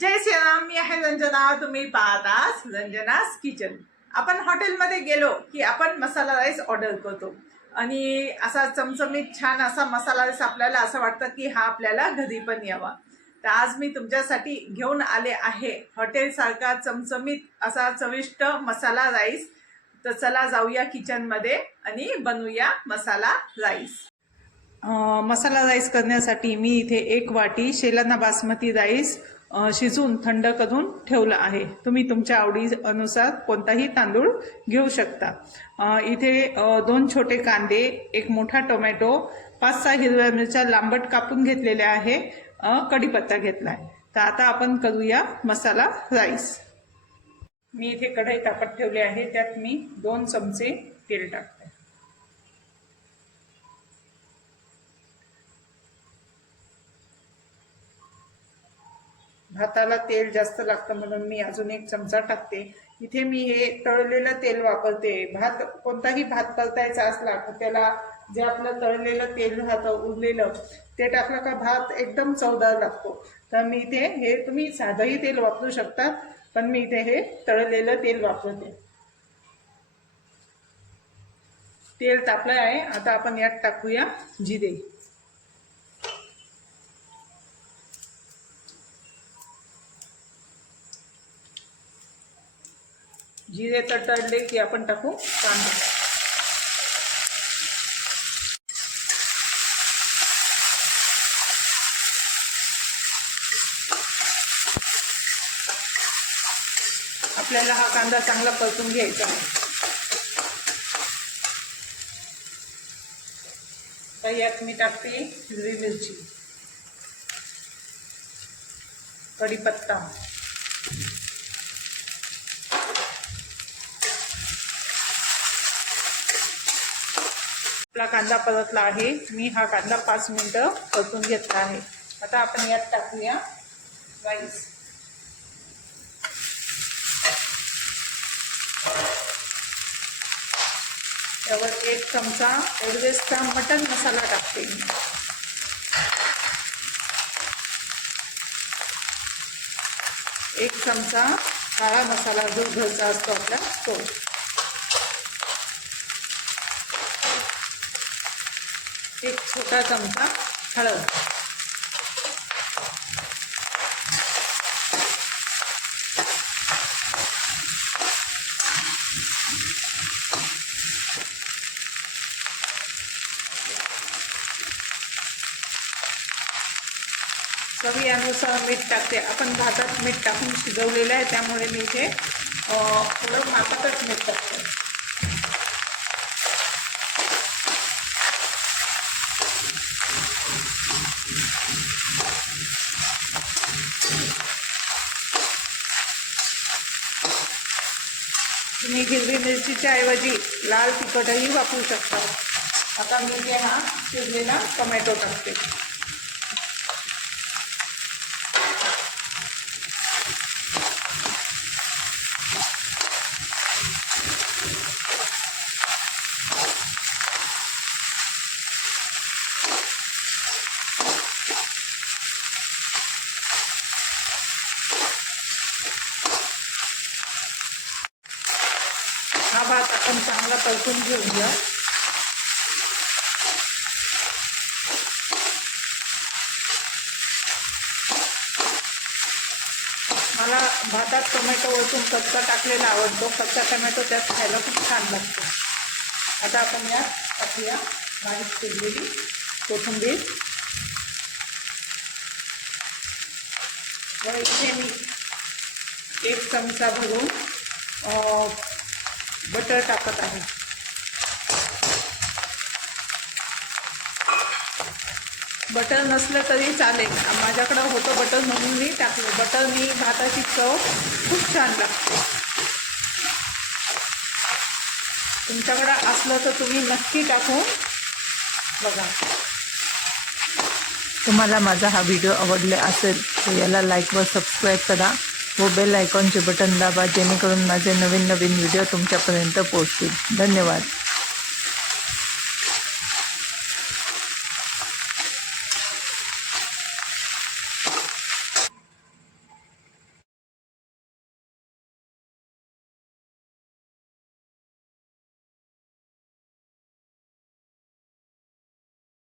जय श्रीराम. मी आहे रंजना. तुम्ही पाहताच रंजनास किचन. आपण हॉटेलमध्ये गेलो की आपण मसाला राईस ऑर्डर करतो आणि असा चमचमीत छान असा मसाला राईस आपल्याला असं वाटतं की हा आपल्याला घरी पण यावा. तर आज मी तुमच्यासाठी घेऊन आले आहे हॉटेलसारखा चमचमीत असा चविष्ट मसाला राईस. तर चला जाऊया किचनमध्ये आणि बनवूया मसाला राईस. मसाला राईस करण्यासाठी मी इथे 1 वाटी शेलाना बासमती राईस शिजवून थंड करून ठेवला आहे. तुम्ही तुमच्या आवडीनुसार कोणताही तांदूळ घेऊ शकता. इथे 2 छोटे कांदे, 1 मोठा टोमॅटो, 5-6 हिरव्या मिरच्या लांबट कापून घेतलेल्या आहे, कढीपत्ता घेतला आहे. तर आता आपण करूया मसाला राईस. मी इथे कढई तापत ठेवली आहे, त्यात मी 2 चमचे तेल टाकते. भाताला तेल जास्त लागतं म्हणून मी अजून 1 चमचा टाकते. इथे मी हे तळलेलं तेल वापरते. भात कोणताही भात परतायचा असला तर त्याला जे आपलं तळलेलं तेल राहतं उरलेलं ते टाकलं का भात एकदम चवदार लागतो. तर मी इथे हे तुम्ही साधंही तेल वापरू शकता, पण मी इथे हे तळलेलं तेल वापरते. तेल तापलं आहे. आता आपण यात टाकूया जिरे. जिरे तळले की आपण टाकू कांदा. आपल्याला हा कांदा चांगला परतून घ्यायचा आहे. तर यात मी टाकते हिरवी मिरची, कढीपत्ता, आपला कांदा परतला आहे. मी हा कांदा 5 मिनिटं परतून घेतला आहे. आता आपण यात टाकूया राईस. त्यावर 1 चमचा एव्हरेस्टचा मटन मसाला टाकते. 1 चमचा काळा मसाला जो घरचा असतो आपला तो. 1 छोटा चमचा हळद. चवीनुसार मीठ टाकते. आपण भातात मीठ टाकून शिजवलेलं आहे, त्यामुळे मी इथे थोडं मापातच मीठ टाकते. तुम्ही हिरवी मिरचीच्या ऐवजी लाल तिखटही वापरू शकता. आता मी इथे हा शिजलेला टोमॅटो टाकते. हा भात आपण चांगला परतून घेऊया. मला भातात टोमॅटो वरतून कच्चा टाकलेला आवडतो. कच्चा टोमॅटो त्यात खायला खूप छान लागतो. आता आपण यात टाकूया बारीक चिरलेली कोथिंबीर. व इथे मी 1 चमचा भरून बटर टाकत आहे. बटर नसलं तरी चालेल, माझ्याकडं होतं बटर म्हणून मी टाकलं. बटरनी भाताची चव खूप छान लागते. तुमच्याकडं असलं तर तुम्ही नक्की टाकून बघा. तुम्हाला माझा हा व्हिडिओ आवडला असेल तर याला लाईक व सबस्क्राईब करा व बेल आयकॉनचे बटन दाबा, जेणेकरून माझे नवीन व्हिडिओ तुमच्यापर्यंत पोहोचतील. धन्यवाद.